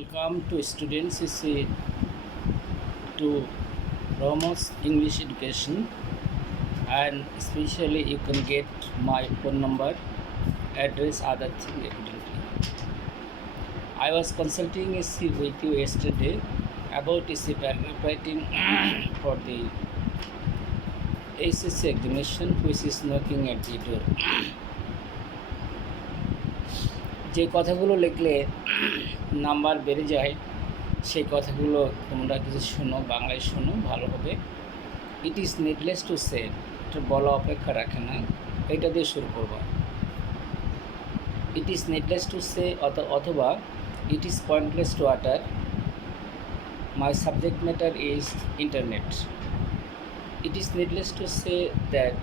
Welcome to students to Ramos English Education, and especially you can get my phone number, address, other thing accordingly. I was consulting with you yesterday about paragraph writing for the ACC examination, which is knocking at the door. যে কথাগুলো লিখলে number বেড়ে যায় সেই কথাগুলো তোমরা কিছু শোনো, বাংলায় শোনো, ভালো হবে। It is needless to say, এটা বলা অপেক্ষা রাখে না, এটা দিয়ে শুরু করবা। It is needless to say অথবা ইট ইজ পয়েন্টলেস টু আটার my subject matter is internet. It is needless to say that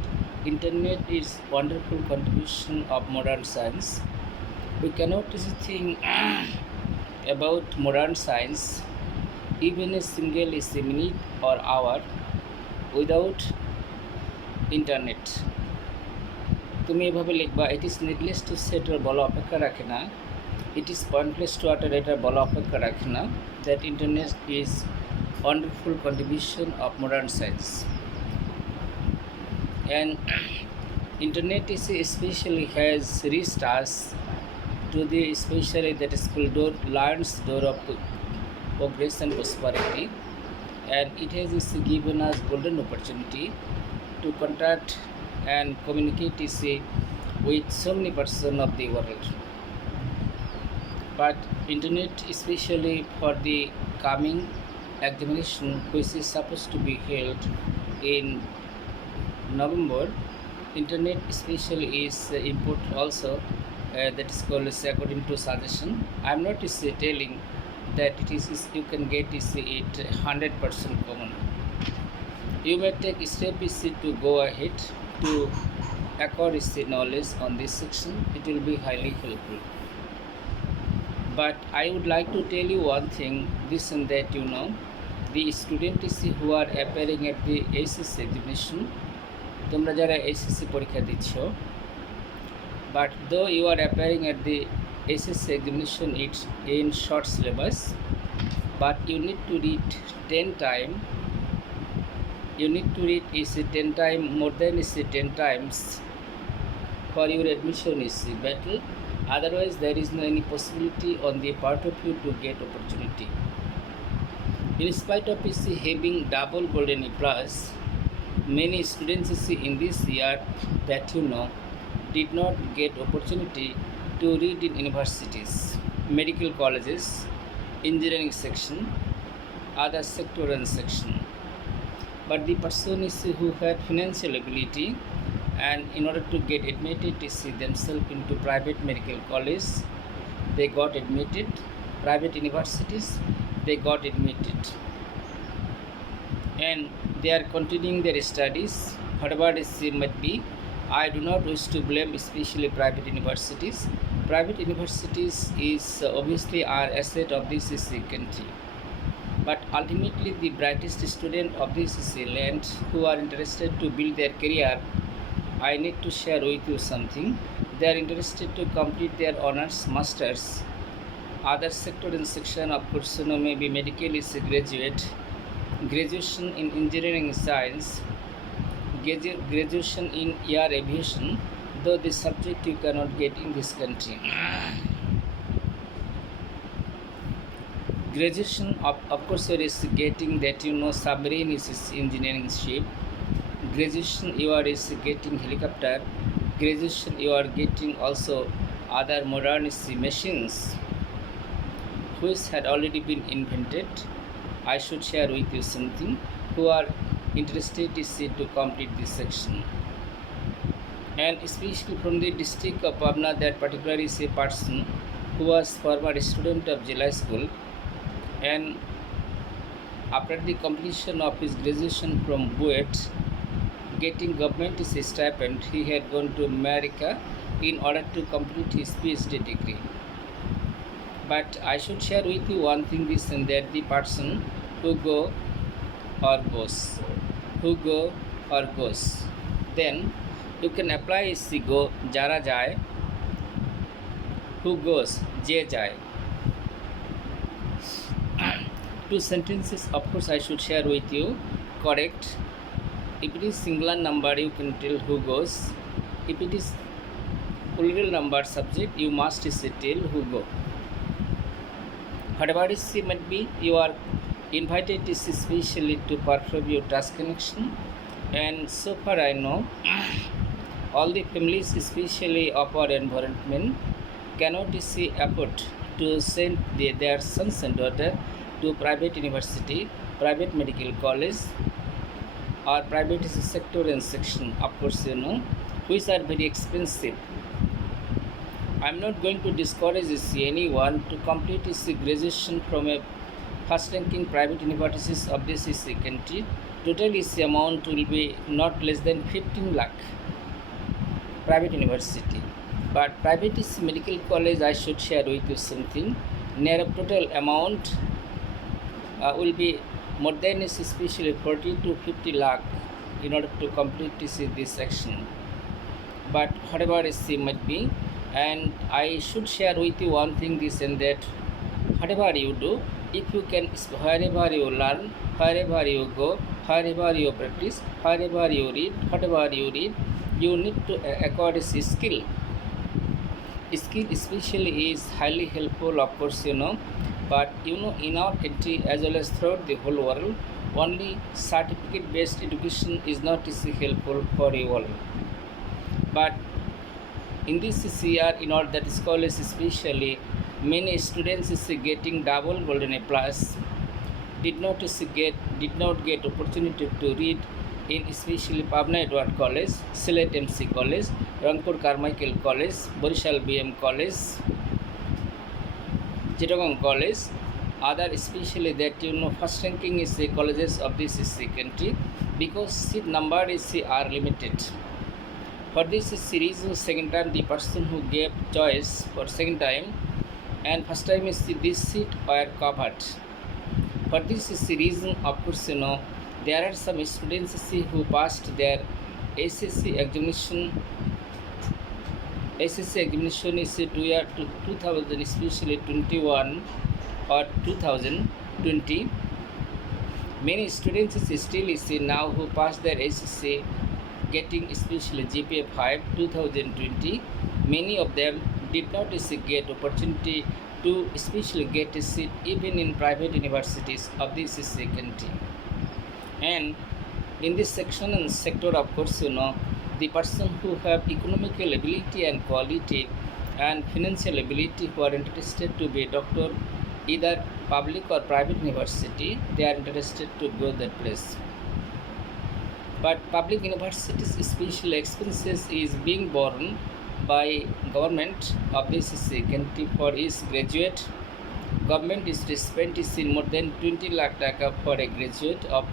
internet is wonderful contribution of modern science. We cannot think about modern science even a single minute or hour without internet. তুমি এভাবে লিখবা, it is needless to say, এটার বলা অপেক্ষা রাখে না। It is pointless two আটার, এটার বলা অপেক্ষা রাখে না। That internet is wonderful contribution of modern science. And internet is especially has reached us to the especially that school door learns door of progress and prosperity, and it has given us golden opportunity to contact and communicate with so many persons of the world. But internet, especially for the coming examination which is supposed to be held in November, internet especially is important also, that is called according to suggestion. I am not telling that it is you can get it 100% common. You may take step to go ahead to acquire knowledge on this section. It will be highly helpful. But I would like to tell you one thing, this and that, you know, the students who are appearing at the ACC examination, তোমরা যারা SSC পরীক্ষা দিচ্ছ, but though you are appearing at the SSC examination it's in short syllabus, but you need to read 10 time, you need to read 10 time, more than 10 times for your admission battle. Otherwise there is no any possibility on the part of you to get opportunity. In spite of having double golden A plus, many students in this year that you know did not get opportunity to read in universities, medical colleges, engineering section, other sectoral section. But the person who had financial ability and in order to get admitted themselves into private medical college, they got admitted, private universities, they got admitted, and they are continuing their studies, whatever it might be. I do not wish to blame especially private universities. Private universities is obviously our asset of this country, but ultimately the brightest student of this land who are interested to build their career, I need to share with you something. They are interested to complete their honors, masters, other sector and section of course, you know, maybe medical is a graduate, graduation in engineering science, graduation in air aviation, though this subject you cannot get in this country. Graduation of course there is getting that, you know, submarine is engineering ship, graduation you are is getting helicopter, graduation you are getting also other modern machines which had already been invented. I should share with you something. Who are interested to complete this section, and especially from the district of Pabna, that particularly is a person who was former student of Jila School, and after the completion of his graduation from BUET, getting government stipend, he had gone to America in order to complete his PhD degree. But I should share with you one thing, this and that, the person who go or goes, then you can apply go jara jai, who goes je jai, Two sentences, of course, I should share with you. Correct. If it is singular number, you can tell who goes. If it is plural number subject, you must tell who go. Whatever is C might be, you are invited especially to perform your task connection. And so far I know, all the families, especially of our environment, cannot afford to send their sons and daughter to private university, private medical college, or private sector and section, of course, which are very expensive. I'm not going to discourage anyone to complete his graduation from a first ranking private universities of this country. Total is amount will be not less than 15 lakh private university. But private medical college, I should share with you something. Near total amount will be more than especially 40 to 50 lakh in order to complete this section. But whatever might be, and I should share with you one thing, this and that. Whatever you do, if you can, wherever you learn, wherever you go, wherever you practice, wherever you read, whatever you read, you need to acquire a skill. Skill especially is highly helpful, of course, but in our country as well as throughout the whole world, only certificate based education is not helpful for you all. But in this year, in all that college especially, many students is getting double golden A plus, did not get opportunity to read in especially Pabna Edward College, Sylhet MC College, Rangpur Carmichael College, Borishal BM College, Chittagong College, other especially that first ranking is the colleges of this country, because seat number are limited. For this series, second time the person who gave choice for second time and first time is this seat were covered. For this series, of course, there are some students who passed their SSC examination. SSC examination is to year 2000, especially 21 or 2020. Many students still now who passed their SSC getting especially GPA 5 2020. Many of them did not get opportunity to especially get a seat even in private universities of this country. And in this section and sector, of course, the person who have economical ability and quality and financial ability, who are interested to be a doctor, either public or private university, they are interested to go that place. But public universities special expenses is being borne by government of this country for each graduate. Government is to spend in more than 20 lakh taka for a graduate of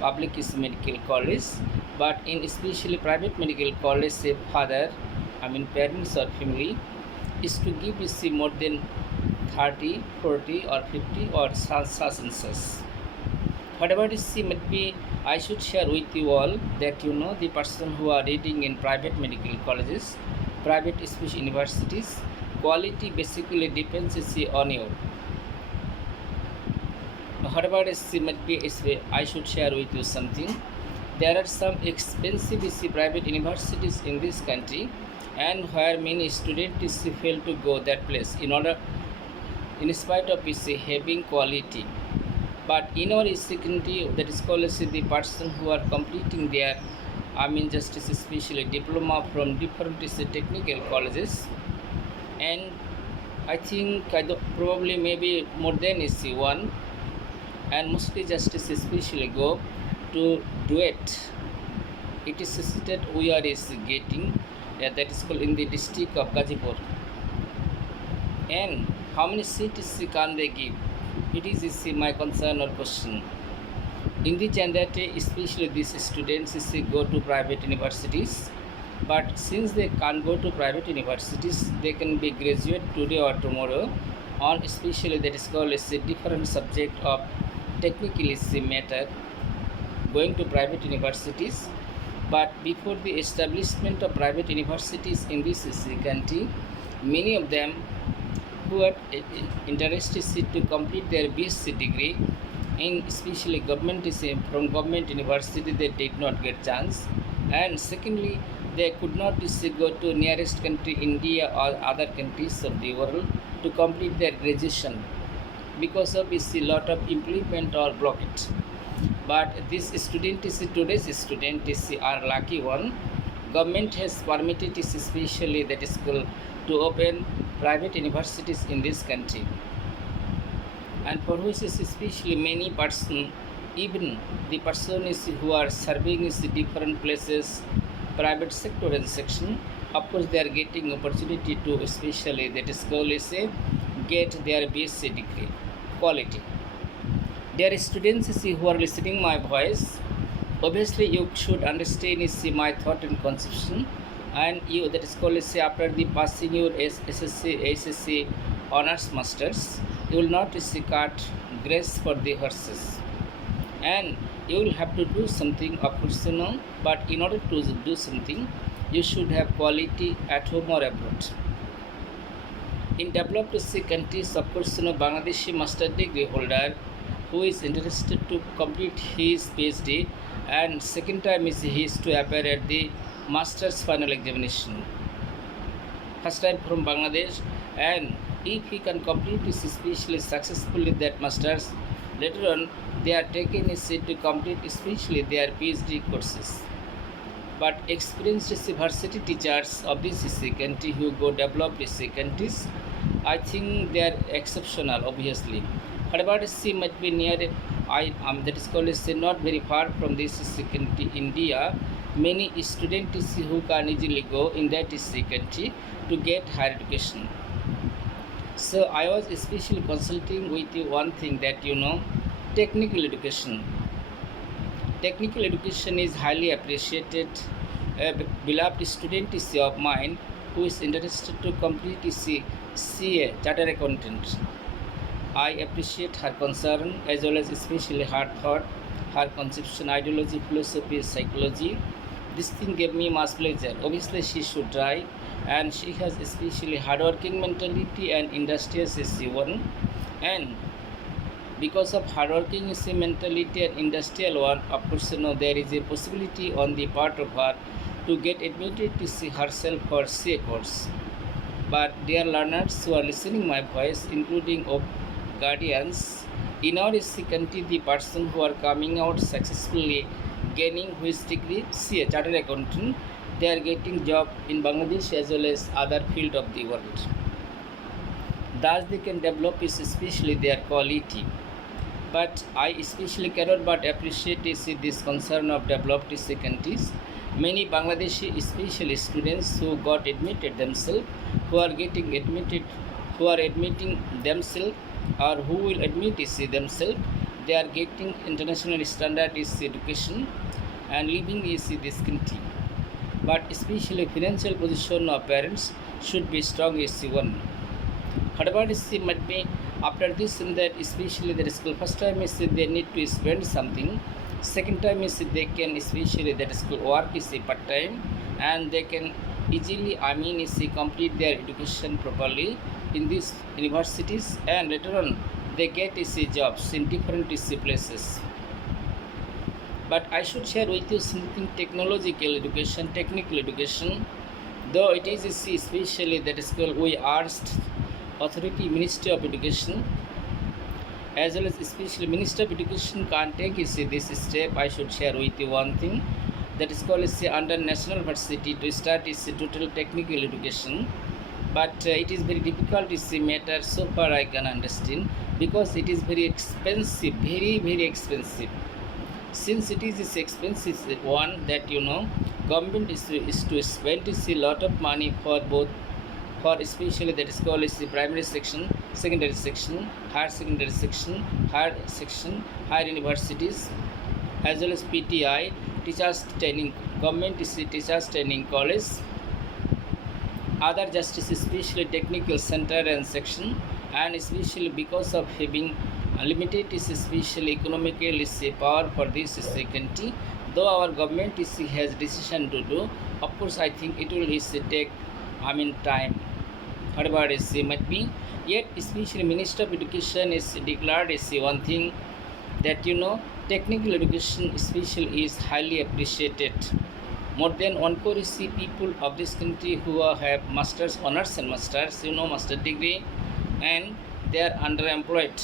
public medical college. But in especially private medical college, say father, parents or family, is to give more than 30, 40 or 50 or such and such. Whatever it might be, I should share with you all that the person who are reading in private medical colleges, private special universities, quality basically depends on you. Whatever it might be, I should share with you something. There are some expensive private universities in this country, and where many students fail to go that place in spite of having quality. But in our country, that is called the person who are completing their justice especially diploma from different technical colleges, and I think probably maybe more than one, and mostly justice especially go to duet. It is seated we are getting, that is called in the district of Gazipur. And how many seats can they give? It is my concern or question. In the that especially these students go to private universities, but since they can't go to private universities, they can be graduate today or tomorrow on especially that is called a different subject of technical matter, going to private universities. But before the establishment of private universities in this country, many of them who are interested to complete their BSc degree in especially government is from government university, they did not get chance. And secondly, they could not go to nearest country India or other countries of the world to complete their graduation because of is a lot of implement or blockage. But this student is today's student is our lucky one. Government has permitted is especially that school to open private universities in this country, and for which is especially many person, even the person is who are serving is different places, private sector and section. Of course, they are getting opportunity to especially that school is get their BSc degree quality. Dear students, who are listening my voice, obviously you should understand my thought and conception, and you that is called after the passing your SSC honors masters, you will not cut grace for the horses, and you will have to do something of course, but in order to do something, you should have quality at home or abroad. In developed countries, of course, Bangladeshi master degree holder who is interested to complete his PhD, and second time is he is to appear at the master's final examination. First time from Bangladesh, and if he can complete this especially successfully that masters, later on they are taking his seat to complete especially their PhD courses. But experienced varsity teachers of this country who go develop these countries, I think they are exceptional obviously. However, might be near that is called not very far from this country India. Many students who can easily go in that country to get higher education. So I was especially consulting with you one thing that technical education. Technical education is highly appreciated. A beloved student is of mine who is interested to complete CA, Chartered Accountant. I appreciate her concern as well as especially her thought, her conception, ideology, philosophy, psychology. This thing gave me much pleasure. Obviously, she should try, and she has especially hardworking mentality and industrious one. And because of hardworking mentality and industrial one, of course, there is a possibility on the part of her to get admitted to see herself for CA course. But dear learners who are listening my voice, including of guardians, in our country, the person who are coming out successfully gaining his degree CA Chartered Accountant, they are getting job in Bangladesh as well as other field of the world. Thus they can develop is especially their quality. But I especially cannot but appreciate this concern of developed countries. Many Bangladeshi especially students who got admitted themselves, who are getting admitted, who are admitting themselves or who will admit themselves, they are getting international standard education and living this country. But especially financial position of parents should be strong one. However, might be after this and that, especially the school first time is they need to spend something. Second time is they can especially that school work is part time, and they can easily complete their education properly in these universities, and later on they get jobs in different places. But I should share with you something technological education, technical education. Though it is especially that school we asked authority Ministry of Education as well as especially Minister of Education can take this step. I should share with you one thing that is called under National Varsity to start total technical education. But it is very difficult matter so far I can understand, because it is very expensive, very expensive. Since it is this expensive one that government is to spend a lot of money for both, for especially that is called the primary section, secondary section, higher secondary section, higher universities, as well as PTI, teachers training, government is teachers training college, other justice especially technical center and section, and especially because of having limited is especially economical power for this country. Though our government has decision to do, of course I think it will take time. However, might be Yet, especially Minister of Education is declared as one thing that technical education especially is highly appreciated. More than 1 crore people of this country who have masters, honors and masters, master degree, and they are underemployed.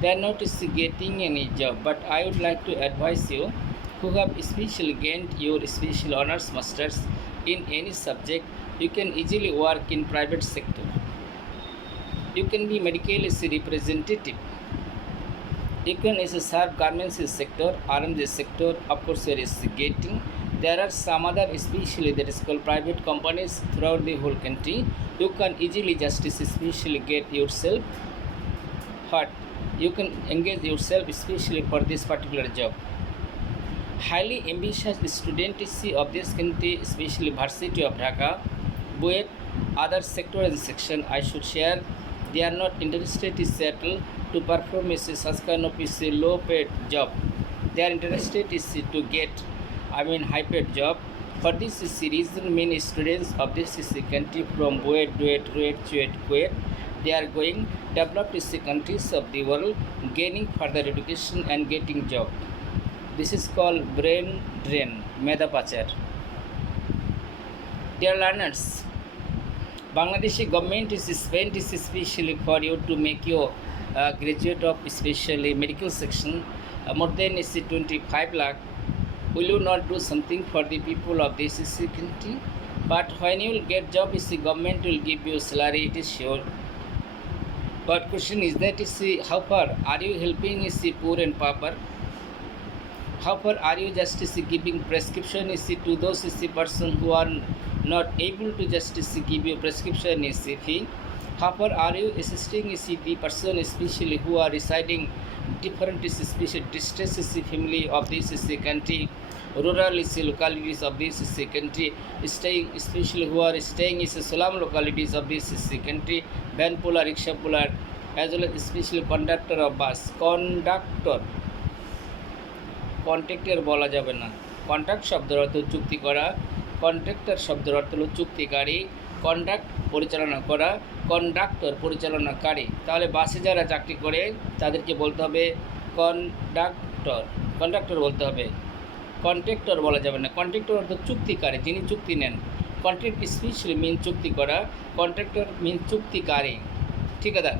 They are not getting any job. But I would like to advise you who have especially gained your special honors masters in any subject, you can easily work in private sector. You can be medical representative. You can serve garments sector, RMJ sector, of course there is getting. There are some other especially that is called private companies throughout the whole country. You can easily just especially get yourself what you can engage yourself especially for this particular job. Highly ambitious students of this country, especially Varsity of Dhaka, BUET, other sector and section I should share, they are not interested in settle to perform such kind of low paid job. They are interested to get high paid job. For this reason, many students of this country from BUET, DUET, RUET, CHUET, KUET, they are going developed countries of the world, gaining further education and getting job. This is called brain drain, Meda Pachar. Dear learners, Bangladeshi government is spent especially for you to make you a graduate of especially medical section more than 25 lakh. Will you not do something for the people of this country? But when you will get job, the government will give you salary, it is sure. But question is that how far are you helping the poor and pauper? How far are you just giving prescription to those person who are not able to just give you prescription fee? How far are you assisting the person especially who are residing different special distressed family of this country, rural localities of this country, staying especially who are staying in slum localities of this country, van puller, rickshaw puller, as well as especially conductor of bus, contractor বলা যাবে না, contract শব্দের অর্থ চুক্তি করা, contractor শব্দের অর্থ হলো চুক্তিকারী, কন্ট্রাক্ট পরিচালনা করা, কন্ডাক্টর পরিচালনাকারী। তাহলে বাসে যারা চাকরি করে তাদেরকে বলতে হবে কন্ডাক্টর বলতে হবে, কন্ট্রাক্টর বলা যাবে না। কন্ট্রাক্টর অর্থ চুক্তিকারী, যিনি চুক্তি নেন। কন্ট্রাক্ট স্পেশালি মিন চুক্তি করা, কন্ট্রাক্টর মিন চুক্তিকারী, ঠিকাদার।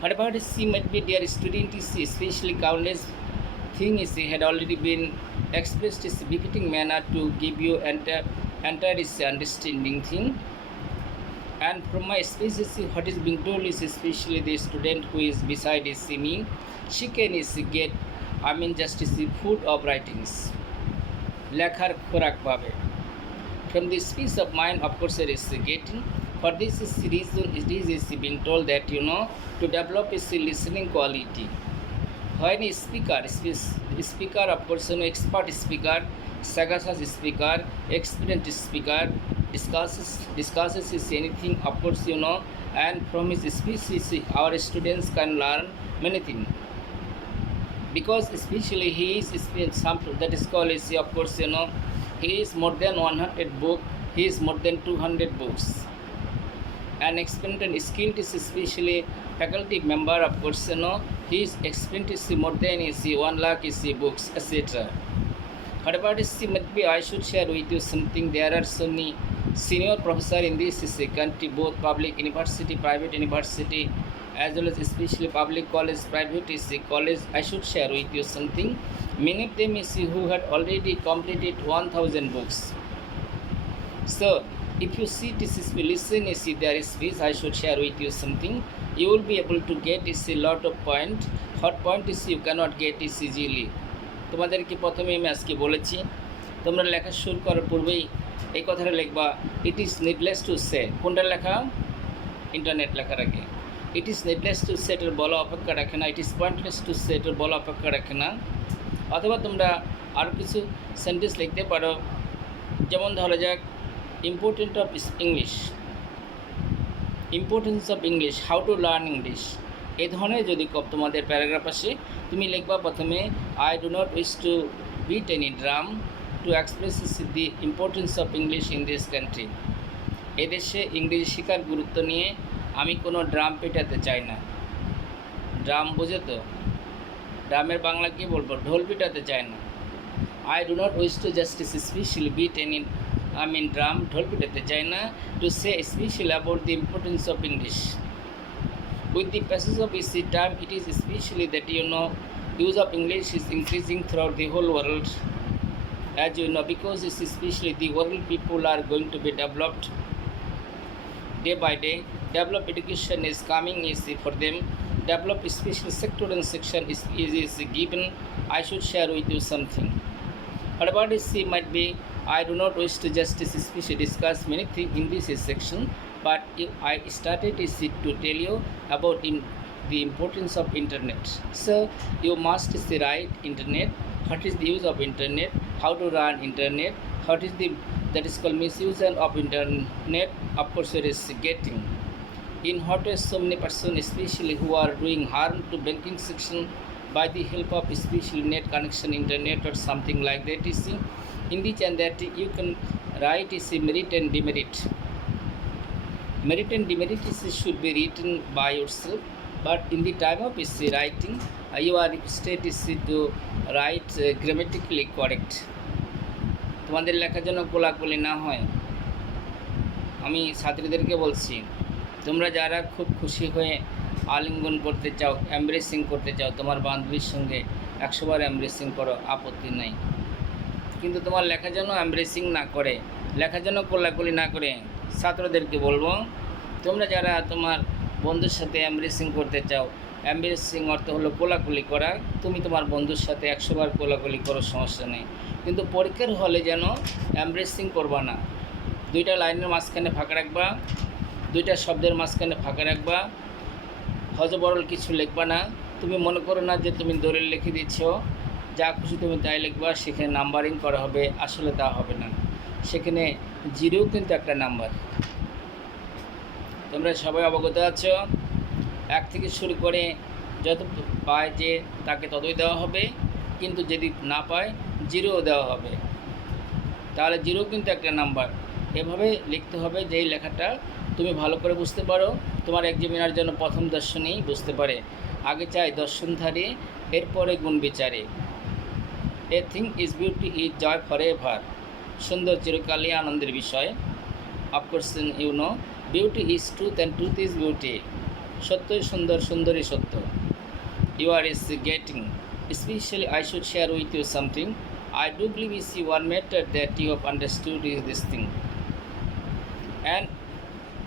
What about C might be dear student is especially countless thing is had already been expressed in befitting manner to give you entire understanding thing. And from my species, what is being told is especially the student who is beside me, she can get just the food of writings. Lekhar khorak pabe. From this peace of mind, of course, there is getting. For this reason, it is being told that to develop is listening quality. When a speaker of course expert speaker, sagacious speaker, experienced speaker discusses is anything, of course and from his speech our students can learn many things, because especially he is something that is called of course he is more than 100 book, he is more than 200 books. An experienced and skilled is especially faculty member, of course he is experienced more than 1 lakh books, etc. What about might be I should share with you something. There are so many senior professor in this country, both public university, private university, as well as especially public college, private college. I should share with you something. Many of them who had already completed 1000 books. So if you see this is listen, there is this, I should share with you something. You will be able to get a lot of point. Hot point is you cannot get is easily. তোমাদেরকে প্রথমে আমি আজকে বলেছি, তোমরা লেখা শুরু করার পূর্বেই এই কথাটা লিখবা, it is needless to say. কোনটা লেখা? ইন্টারনেট লেখার আগে it is needless to say এর বলা অপেক্ষা রাখে না, it is pointless to say এর বলা অপেক্ষা রাখে না। অথবা তোমরা আরও কিছু সেন্টেন্স লিখতে পারো, যেমন ধরা যাক important of English, importance of English, how to learn English. এই ধরনের যদি তোমাদের প্যারাগ্রাফ আসে, তুমি লিখবা প্রথমে I do not wish to beat any drum to express the importance of English in this country. এদেশে ইংরেজি শেখার গুরুত্ব নিয়ে আমি কোনো ড্রাম পেটাতে চাই না। ড্রাম বোঝো তো? ড্রামের বাংলা কী বলবো? ঢোল পিটাতে চাই না। I do not wish to justice especially beat any drum ঢোল পিটাতে চাই না to say especially about the importance of English. With the passage of its time, it is especially that use of English is increasing throughout the whole world. As you know, because it's especially the world people are going to be developed day by day. Developed education is coming easy for them. Developed special sector and section is given. I should share with you something. Whatever it might be, I do not wish to just especially discuss many things in this section, but I started to tell you about the importance of internet. So you must see right internet, what is the use of internet, how to run internet, what is that is called misuse of internet, of course it is getting. In what ways so many persons, especially who are doing harm to banking section by the help of especially net connection, internet or something like that, you see, in this and that you can write is merit and demerit. Merit and demerit should be written by yourself, but in the time of writing, you are requested to write grammatically correct. তোমাদের লেখার জন্য কোলাকুলি না হয়, আমি ছাত্রীদেরকে বলছি, তোমরা যারা খুব খুশি হয়ে আলিঙ্গন করতে চাও, এমব্রেসিং করতে চাও, তোমার বান্ধবীর সঙ্গে 100 বার এমব্রেসিং করো, আপত্তি নাই। কিন্তু তোমার লেখা যেন এমব্রেসিং না করে, লেখা যেন কোলাকুলি না করে। ছাত্রদেরকে বলবো, তোমরা যারা তোমার বন্ধুর সাথে এমব্রেসিং করতে চাও, এমব্রেসিং অর্থ হলো কোলাকুলি করা, তুমি তোমার বন্ধুর সাথে 100 বার কোলাকুলি করো, সমস্যা নেই। কিন্তু পরীক্ষার হলে যেন এমব্রেসিং করবা না। 2টা লাইনের মাঝখানে ফাঁকা রাখবা, 2টা শব্দের মাঝখানে ফাঁকা রাখবা, হজবরল কিছু লিখবা না। তুমি মনে করো না যে তুমি দলিল লিখে দিচ্ছ, যা খুশি তুমি তাই লিখবা, সেখানে নাম্বারিং করা হবে, আসলে তা হবে না। সেখানে জিরো কিন্তু একটা নাম্বার। তোমরা সবাই অবগত আছো? 1 থেকে শুরু করে যত পায় যে তাকে ততই দেওয়া হবে, কিন্তু যদি না পায় জিরোও দেওয়া হবে। তাহলে জিরো কিন্তু একটা নাম্বার। এভাবে লিখতে হবে যেই লেখাটা তুমি ভালো করে বুঝতে পারো, তোমার এক্সামিনার যেন প্রথম দর্শনেই বুঝতে পারে। আগে চাই দর্শনধারী, এরপরে গুণ বিচারে। A thing is beauty is joy for ever. সুন্দর চিরকালই আনন্দের বিষয়। Of course beauty is truth and truth is beauty. সত্যই সুন্দর, সুন্দরই সত্য। You are is getting specially I should share with you something. I do believe is one matter that you have understood is this thing. And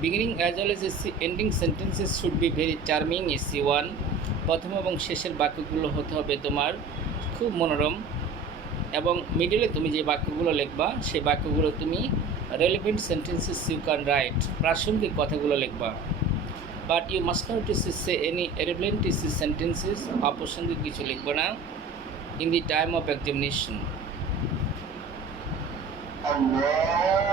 beginning as well as ending sentences should be very charming is one. প্রথম এবং শেষের বাক্যগুলো হতে হবে তোমার খুব মনোরম, এবং মিডলে তুমি যে বাক্যগুলো লিখবা সেই বাক্যগুলো তুমি relevant sentences you can write, প্রাসঙ্গিক কথাগুলো লিখবা। But you must not say any irrelevant sentences, অপ্রাসঙ্গিক কিছু লিখবে না in the time of examination. Allah